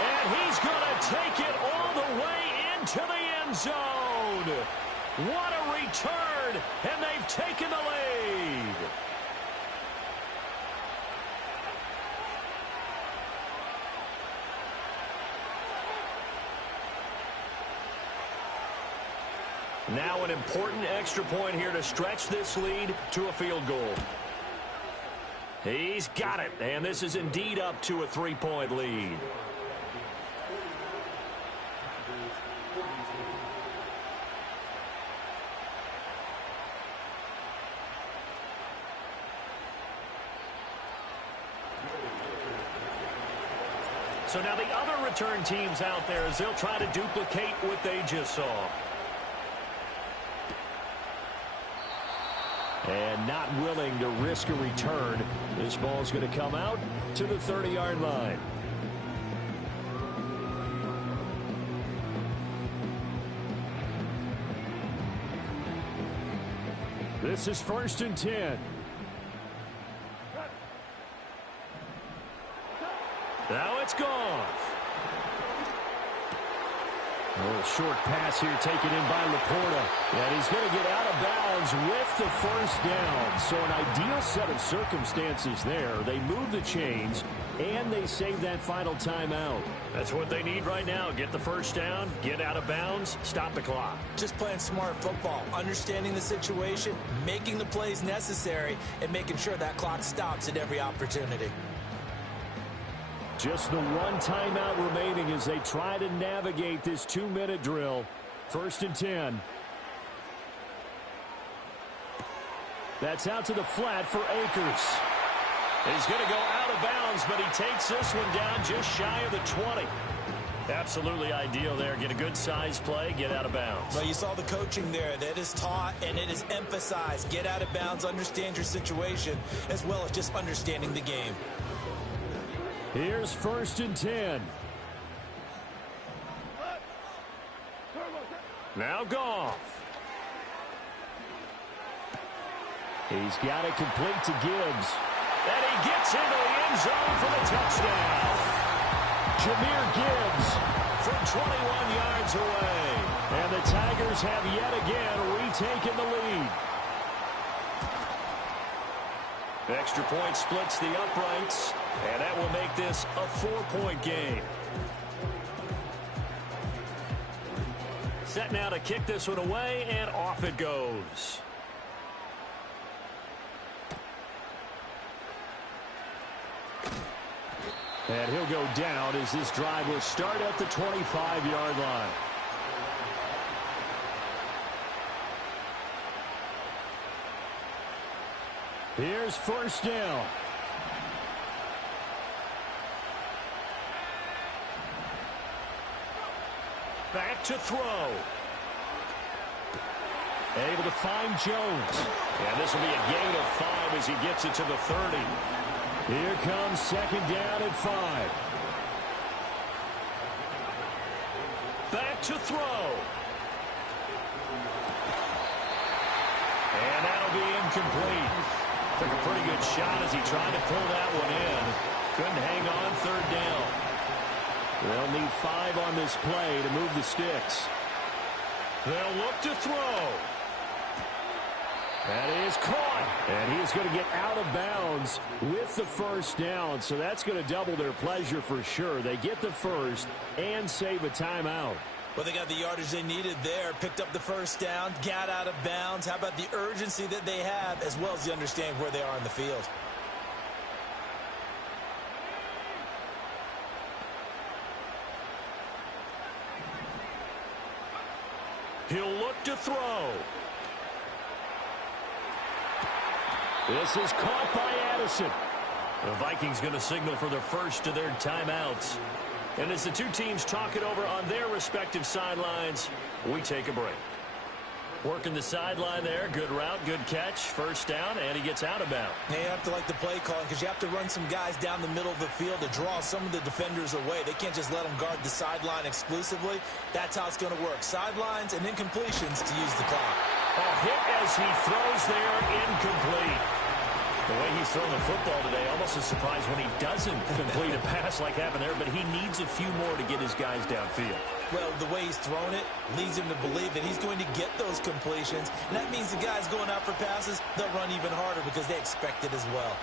And he's going to take it all the way into the end zone. What a return, and they've taken the lead. Now an important extra point here to stretch this lead to a field goal. He's got it, and this is indeed up to a 3-point lead. So now the other return teams out there as they'll try to duplicate what they just saw. And not willing to risk a return. This ball's going to come out to the 30-yard line. This is 1st and 10. Now it's gone. A little short pass here taken in by Laporta. And he's going to get out of bounds with the first down. So an ideal set of circumstances there. They move the chains, and they save that final timeout. That's what they need right now. Get the first down, get out of bounds, stop the clock. Just playing smart football, understanding the situation, making the plays necessary, and making sure that clock stops at every opportunity. Just the one timeout remaining as they try to navigate this 2-minute drill. 1st and 10. That's out to the flat for Akers. He's going to go out of bounds, but he takes this one down just shy of the 20. Absolutely ideal there. Get a good size play, get out of bounds. Well, you saw the coaching there. That is taught and it is emphasized. Get out of bounds, understand your situation, as well as just understanding the game. Here's 1st and 10. Now Goff. He's got it complete to Gibbs. And he gets into the end zone for the touchdown. Jahmyr Gibbs from 21 yards away. And the Tigers have yet again retaken the lead. Extra point splits the uprights, and that will make this a 4-point game. Set now to kick this one away, and off it goes. And he'll go down as this drive will start at the 25-yard line. Here's 1st down. Back to throw. Able to find Jones. And this will be a gain of 5 as he gets it to the 30. Here comes 2nd down and 5. Back to throw. And that'll be incomplete. Took a pretty good shot as he tried to pull that one in. Couldn't hang on 3rd down. They'll need 5 on this play to move the sticks. They'll look to throw. That is caught. And he is going to get out of bounds with the 1st down. So that's going to double their pleasure for sure. They get the first and save a timeout. Well, they got the yardage they needed there, picked up the 1st down, got out of bounds. How about the urgency that they have, as well as the understanding of where they are in the field? He'll look to throw. This is caught by Addison. The Vikings going to signal for the first of their timeouts. And as the two teams talk it over on their respective sidelines, we take a break. Working the sideline there. Good route, good catch. 1st down, and he gets out of bounds. Yeah, you have to like the play calling because you have to run some guys down the middle of the field to draw some of the defenders away. They can't just let them guard the sideline exclusively. That's how it's going to work. Sidelines and incompletions to use the clock. Hit as he throws there, incomplete. The way he's throwing the football today, almost a surprise when he doesn't complete a pass like happened there, but he needs a few more to get his guys downfield. Well, the way he's thrown it leads him to believe that he's going to get those completions, and that means the guys going out for passes, they'll run even harder because they expect it as well.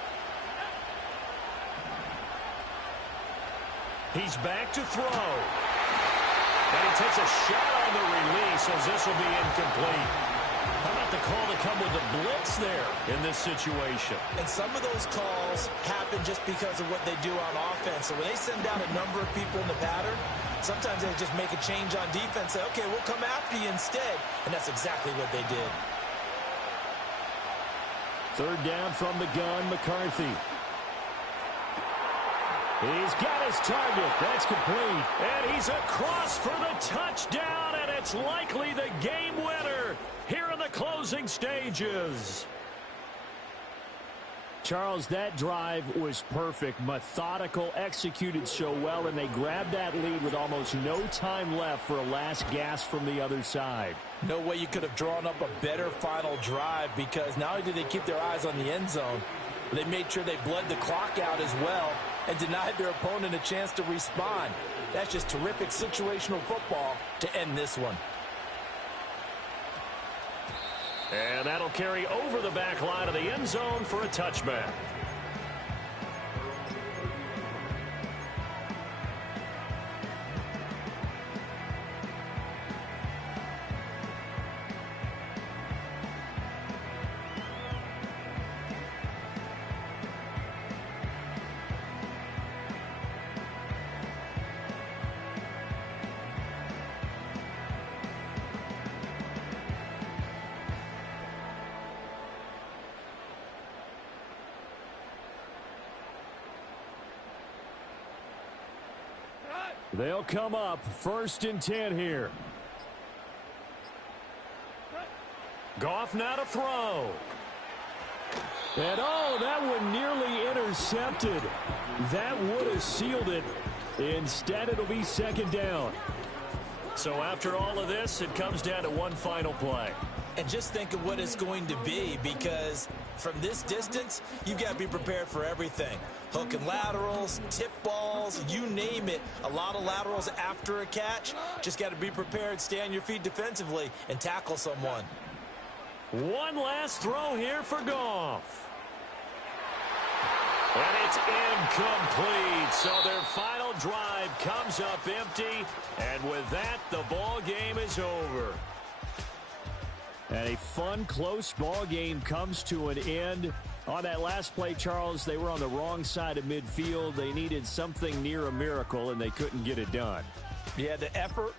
He's back to throw. And he takes a shot on the release as this will be incomplete. How about the call to come with the blitz there in this situation? And some of those calls happen just because of what they do on offense. So when they send out a number of people in the pattern, sometimes they just make a change on defense. Say, okay, we'll come after you instead. And that's exactly what they did. Third down from the gun, McCarthy. He's got his target. That's complete. And he's across for the touchdown, and it's likely the game winner here in the closing stages. Charles, that drive was perfect. Methodical, executed so well, and they grabbed that lead with almost no time left for a last gasp from the other side. No way you could have drawn up a better final drive, because not only did they keep their eyes on the end zone, they made sure they bled the clock out as well and denied their opponent a chance to respond. That's just terrific situational football to end this one. And that'll carry over the back line of the end zone for a touchback. They'll come up 1st and 10 here. Goff now to throw. And that one nearly intercepted. That would have sealed it. Instead, it'll be 2nd down. So after all of this, it comes down to one final play. And just think of what it's going to be, because from this distance, you've got to be prepared for everything. Hook and laterals, tip balls, you name it. A lot of laterals after a catch. Just got to be prepared, stay on your feet defensively, and tackle someone. One last throw here for Goff. And it's incomplete. So their final drive comes up empty. And with that, the ball game is over. And a fun, close ball game comes to an end. On that last play, Charles, they were on the wrong side of midfield. They needed something near a miracle, and they couldn't get it done. Yeah, the effort